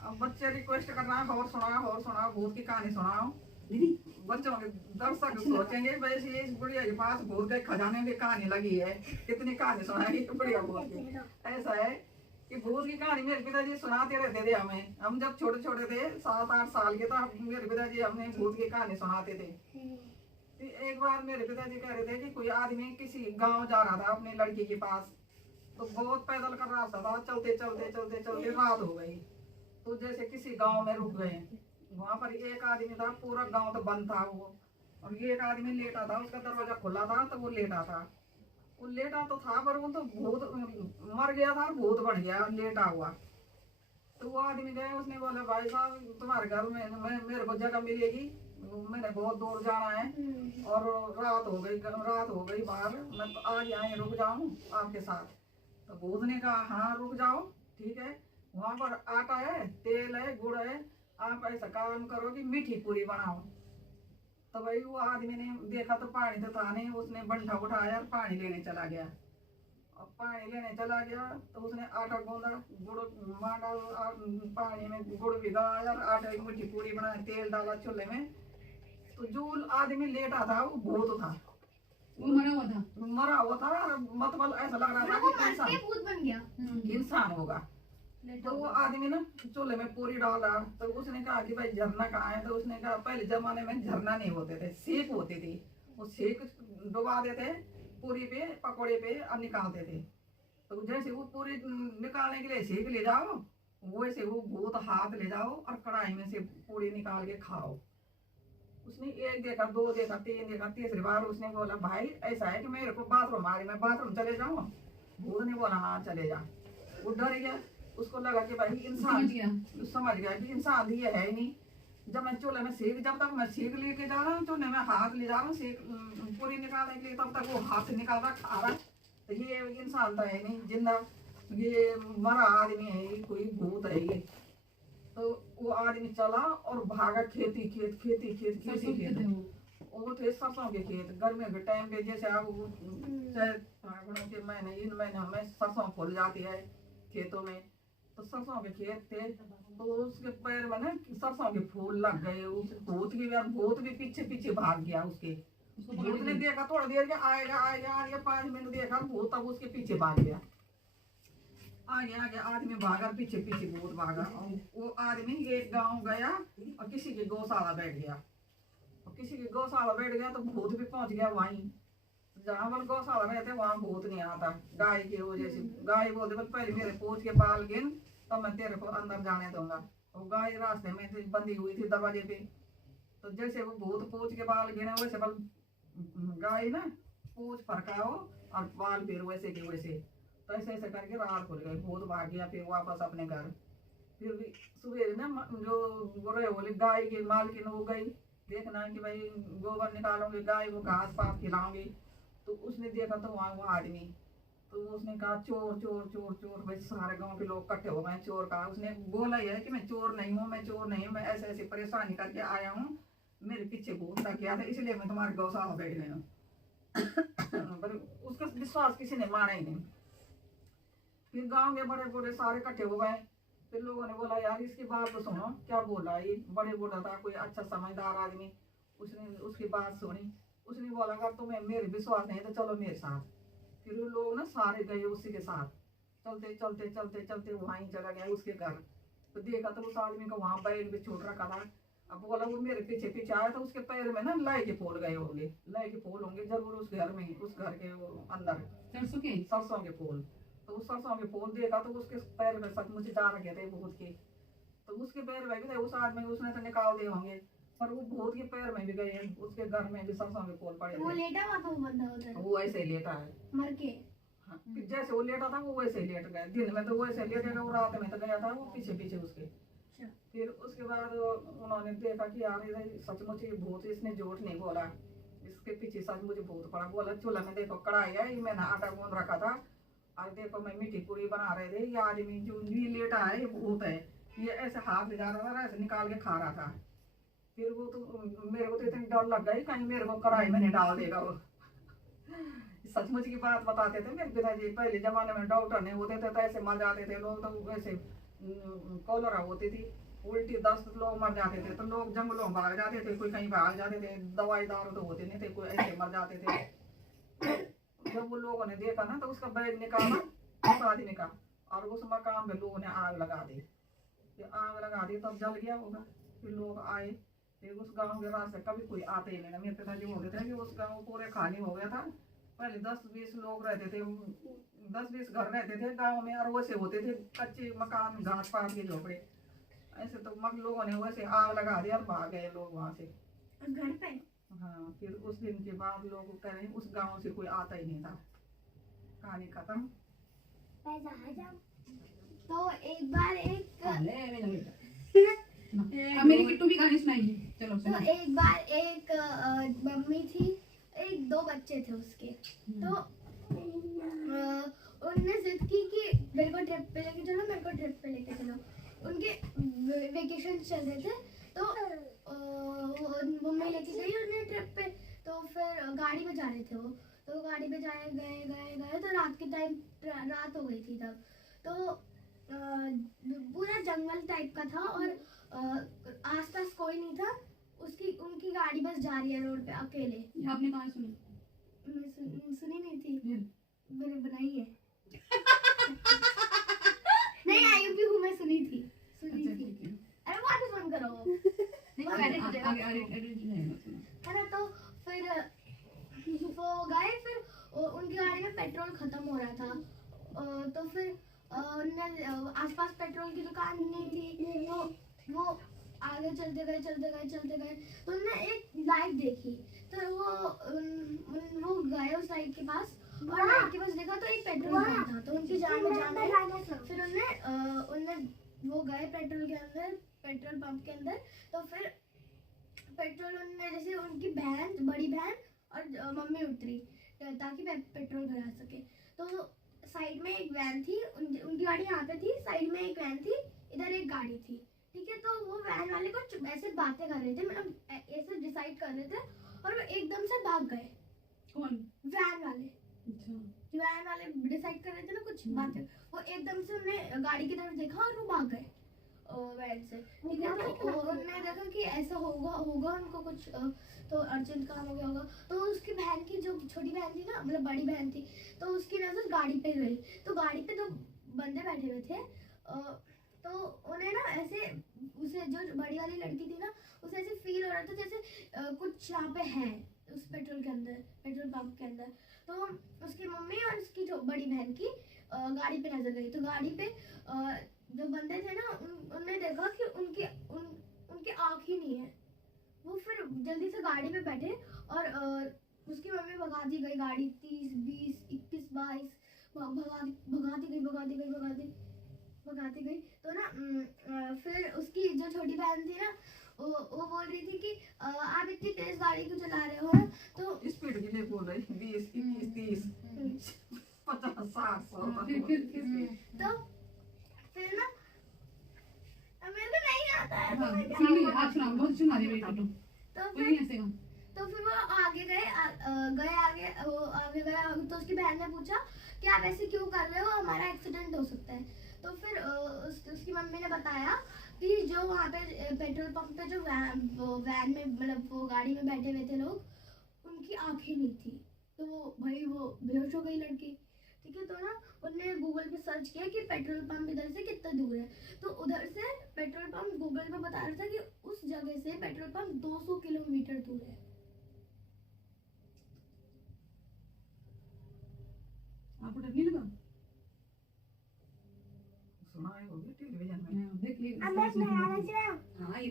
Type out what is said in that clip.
अब बच्चे रिक्वेस्ट कर रहा है और सुनाओ भूत की कहानी सुनाओ। बच्चों के दर्शक सोचेंगे वैसे इस बुढ़िया के पास भूत के खजाने की कहानी लगी है, कितनी कहानी सुनाएगी बुढ़िया भूत की। ऐसा है कि भूत की कहानी मेरे पिताजी सुनाते रहते थे हमें। हम जब छोटे छोटे थे 7-8 साल के, तो मेरे पिताजी हमें भूत की कहानी सुनाते थे। तो एक बार मेरे पिताजी कह रहे थे कि कोई आदमी किसी गांव जा रहा था अपनी लड़की के पास, तो बहुत पैदल का रास्ता था, चलते चलते चलते चलते रात हो गई। तो जैसे किसी गांव में रुक गए, वहां पर एक आदमी था, पूरा गांव तो बंद था वो, और ये एक आदमी लेटा था, उसका दरवाजा खुला था, तो वो लेटा था। वो लेटा तो था पर वो तो भूत मर गया था और भूत बढ़ गया लेटा हुआ। तो वो आदमी गए, उसने बोला भाई साहब तुम्हारे घर में मेरे को जगह मिलेगी, मैंने बहुत दूर जाना है और रात हो गई बाहर, मैं तो आज यहाँ रुक जाऊँ आपके साथ। तो भूत ने कहा हाँ रुक जाओ, ठीक है, वहाँ पर आटा है, तेल है, गुड़ है, आप ऐसा काम करो कि मीठी पूरी बनाओ। तो भाई वो आदमी ने देखा तो पानी तो था नहीं, उसने बंठा उठाया और पानी लेने चला गया। और पानी लेने चला गया तो उसने आटा गूंदा, गुड़ मांडा, पानी में गुड़ भिगाया और आटे की मीठी पूरी बनाई, तेल डाला चूल्हे में। तो जो आदमी लेटा था वो भूत था, वो मरा हुआ था, मतलब ऐसा लग रहा था कि इंसान भूत बन गया। इंसान होगा। तो वो आदमी ना चूल्हे में पूरी डाला, तो उसने कहा कि भाई झरना कहाँ है। तो उसने कहा पहले जमाने में झरना नहीं होते थे, सेक होते थे, वो सेक डुबा देते पूरी पे, पकौड़े पे और निकालते थे। तो जैसे वो पूरी निकालने के लिए सेक ले जाओ, वैसे वो भूत हाथ ले जाओ और कढ़ाई में से पूरी निकाल के खाओ। उसने एक देखा, दो देखा, तीन देखा, तीसरी बार उसने बोला भाई ऐसा है कि मेरे को बाथरूम आ रही, मैं बाथरूम चले जाऊँ। भूत ने बोला हाँ चले जा। वो डर गया, उसको लगा कि भाई इंसान समझ गया कि इंसान ये है ही नहीं। जब मैं चूल्हे में सेक, जब तक मैं सेक लेके जा रहा हूँ, चूल्हे में हाथ ले जा रहा हूँ सेक पूरी निकालने के लिए, तब तक वो हाथ से निकाल रहा खा रहा। तो ये इंसान तो है नहीं, जिंदा ये मरा आदमी है, ये कोई भूत है ये। तो वो आदमी चला और भागा, खेती खेत वो थे सरसों के खेत। गर्मियों के टाइम पे जैसे अब फागुनों के महीने, इन महीनों में सरसों फूल जाती है खेतों में, तो सरसों के खेत थे। तो उसके पैर में ना सरसों के फूल लग गए। उस भूत भी पीछे पीछे भाग गया उसके। भूत ने देखा थोड़ी देर के आएगा 5 मिनट देखा भूत, तब उसके पीछे भाग गया। आगे आदमी भागा, पीछे पीछे भूत भागा। और वो आदमी एक गांव गया और किसी की गौशाला बैठ गया, तो भूत भी पहुंच गया वहीं जहाँ पर गौशाला रहते, वहाँ भूत नहीं आता। गाय की वजह से गाय बोलते बोल पहले मेरे पूछ के बाल गिन, तो मैं तेरे को अंदर जाने दूंगा। और गाय रास्ते में थी, बंधी हुई थी दरवाजे पे। तो जैसे वो भूत पूछ के बाल गिने, वैसे बल गाय ना पूछ फरकाओ और बाल फिर वैसे के वैसे। तो ऐसे ऐसे करके रात खुल गई, भूत भाग गया फिर वापस अपने घर। फिर भी सुबह ना जो रहे बोले गाय की मालकिन हो गई देखना कि भाई गोबर निकालोगे, गाय को घास पात खिलाओगे। तो उसने देखा तो वहाँ वो आदमी, तो उसने कहा चोर चोर चोर चोर। भाई सारे गांव के लोग इकट्ठे हो गए चोर का। उसने बोला ही है कि मैं चोर नहीं हूँ, मैं ऐसे ऐसे परेशानी करके आया हूँ, मेरे पीछे भूत लग गया था, इसलिए मैं तुम्हारे गौशाला बैठ गया हूँ। पर उसका विश्वास किसी ने माना ही नहीं। फिर गांव के बड़े बूढ़े सारे इकट्ठे हो गए। फिर लोगों ने बोला यार इसकी बात तो सुनो, क्या बोल रहा है ये। बड़े बूढ़ा था, कोई अच्छा समझदार आदमी। उसने उसकी बात सुनी। उसने बोला अगर तुम्हें मेरे विश्वास नहीं तो चलो मेरे साथ। फिर वो लोग ना सारे गए उसी के साथ। चलते चलते चलते चलते वहीं चला गया उसके घर। तो देखा तो उस आदमी को वहाँ बैग भी छोड़ रखा था। अब बोला वो मेरे पीछे पीछे आया, तो उसके पैर में ना लय के फूल गए होंगे, जरूर उस घर में, उस घर के अंदर सरसों के फूल। तो उस सरसों के फूल देखा तो उसके पैर में सचमुच जा रखे थे भूत के। तो उसके पैर में भी थे उस आदमी, उसने तो निकाल दिए होंगे, पर वो भूत के पैर में भी गए हैं। उसके घर में भी सरसों के फूल पड़े थे। वो लेटा हुआ था वो बंदा उधर, वो ऐसे ही लेटा है मर के। हाँ, जैसे वो लेटा था वो वैसे ही लेट गया। दिन में तो वो ऐसे लेटेगा, वो रात में तो गया था वो पीछे पीछे उसके। फिर उसके बाद उन्होंने देखा कि यार सचमुच ये भूत, इसने झूठ नहीं बोला, इसके पीछे सचमुच भूत पड़ा। बोला चूल्हा में देखो कढ़ाई है, ये मैंने आटा गूंद रखा था, और देखो मैं मीठी पूरी बना रहे थे। ये आदमी जो ये लेटा है ये भूत है, ये ऐसे हाथ ले जा रहा था, ऐसे निकाल के खा रहा था। फिर वो तो मेरे को तो इतनी डर लग गई कहीं मेरे को कढ़ाई में नहीं डाल देगा वो। सचमुच की बात बताते थे मेरे पिताजी। पहले जमाने में डॉक्टर नहीं होते थे तो ऐसे मर जाते थे लोग, तो वैसे कॉलरा होती थी, उल्टी 10 लोग मर जाते थे तो लोग जंगलों में भाग जाते थे, कोई कहीं भाग जाते थे, दवाई दारू तो होते नहीं थे, कोई ऐसे मर जाते थे। जब वो लोगों ने देखा ना तो उसका बैग निकाला उस आदमी का, और उस मकान में लोगों ने आग लगा दी। आग लगा दी तब जल गया होगा। फिर लोग आए, फिर उस गांव के रास्ते कभी कोई आते ही नहीं। मेरे पिताजी बोलते थे कि उस गांव पूरे खाली हो गया था। पहले 10-20 लोग रहते थे, 10-20 घर रहते थे गांव में, और वैसे होते थे कच्चे मकान, घास पात के झोपड़े ऐसे। तो मगर लोगों ने वैसे आग लगा दिया और भाग गए लोग वहां से घर पे। हाँ, फिर उस दिन के बाद लोग करें उस गांव से कोई आता ही नहीं था। कहानी खत्म। तो एक बार मेरी किट्टू की कहानी सुनाइए, चलो तो एक बार एक मम्मी थी, एक 2 बच्चे थे उसके। तो उनने जिद की कि मेरे को ट्रिप पे लेके चलो, मेरे को ट्रिप पे लेके चलो। उनके वेकेशन चल रहे थे तो मम्मी लेके गई उन्हें ट्रिप पे। तो फिर गाड़ी में जा रहे थे वो, तो गाड़ी में गए तो रात के टाइम रात हो गई थी तब। तो पूरा जंगल टाइप का था और आसपास कोई नहीं था। उनकी गाड़ी बस जा रही है रोड पे अकेले। ये आपने कहाँ सुनी? सुनी नहीं थी, मैंने बनाई है। नहीं आयुब की मैं सुनी थी। अरे वापस बंद करो। है ना, तो फिर वो गए, फिर उनकी गाड़ी में पेट्रोल खत्म हो रहा था। तो फिर आसपास पेट्रोल की दुकान नहीं थी, तो वो आगे चलते गए तो उन्होंने एक लाइट देखी। तो वो गए उस लाइट के पास, और लाइट के पास देखा तो एक पेट्रोल पंप था। तो उनकी जान बचाने फिर उन्होंने वो गए पेट्रोल पंप के अंदर। तो फिर पेट्रोल उन्होंने, जैसे उनकी बड़ी बहन और मम्मी उतरी ताकि पेट्रोल भरा सके। तो साइड में एक वैन थी, उनकी गाड़ी यहाँ पे थी, साइड में एक वैन थी, इधर एक गाड़ी थी, ठीक है। तो वो वैन वाले कुछ ऐसे बातें कर रहे थे, मतलब ऐसे डिसाइड कर रहे थे, और वो एकदम से भाग गए। कौन? वैन वाले। अच्छा। वैन वाले डिसाइड कर रहे थे ना कुछ बातें, वो एकदम से उन्हें गाड़ी की तरफ देखा और वो भाग गए वैन से, ठीक है। तो उन्होंने देखा कि ऐसा होगा उनको कुछ तो अर्जेंट काम हो गया होगा। तो उसकी बहन की, जो छोटी बहन थी ना, मतलब बड़ी बहन थी, तो उसकी नजर गाड़ी पे गई। तो गाड़ी पे 2 बंदे बैठे हुए थे। तो उन्हें ना ऐसे, उसे जो बड़ी वाली लड़की थी ना, उसे ऐसे फील हो रहा था जैसे कुछ यहाँ पे है उस पेट्रोल पंप के अंदर। तो उसकी मम्मी और उसकी बड़ी बहन की गाड़ी पे नजर गई। तो गाड़ी पे जो बंदे थे ना, उन्होंने देखा कि उनकी आँख ही नहीं है। वो फिर जल्दी से गाड़ी पे बैठे और उसकी मम्मी भगाती गई गाड़ी 30, 20, 21, 22 भगाती गई। तो ना फिर उसकी जो छोटी बहन थी ना, वो बोल रही थी कि आप इतनी तेज गाड़ी क्यों चला रहे हो। तो स्पीड के लिए बोल रही 20, 21, 30, 50, 60, 100। तो फिर ना मेरे को नहीं आता है, तो मैं क्या सुनिए, करूं? आप सुनाओ, बहुत सुना रही है बेटा। तो तो फिर ऐसे कौन? तो फिर वो आगे गए तो उसकी बहन ने पूछा कि आप ऐसे क्यों कर रहे हो, हमारा एक्सीडेंट हो सकता है। तो फिर उसकी मम्मी ने बताया कि जो वहाँ पे पेट्रोल पंप पे जो वैन में, मतलब वो गाड़ी में बैठे हुए थे लोग, उनकी आंखें नहीं थी। तो वो बेहोश हो गई लड़की, ठीक है। तो ना उन्होंने गूगल पे सर्च किया कि पेट्रोल पंप इधर से कितना दूर है। तो उधर से पेट्रोल पंप गूगल पे बता रहा था कि उस जगह से पेट्रोल पंप 200 किलोमीटर दूर है। आपको डर नहीं लगा? सुना है होगी टेलीविजन में। देखिए, हाँ, ये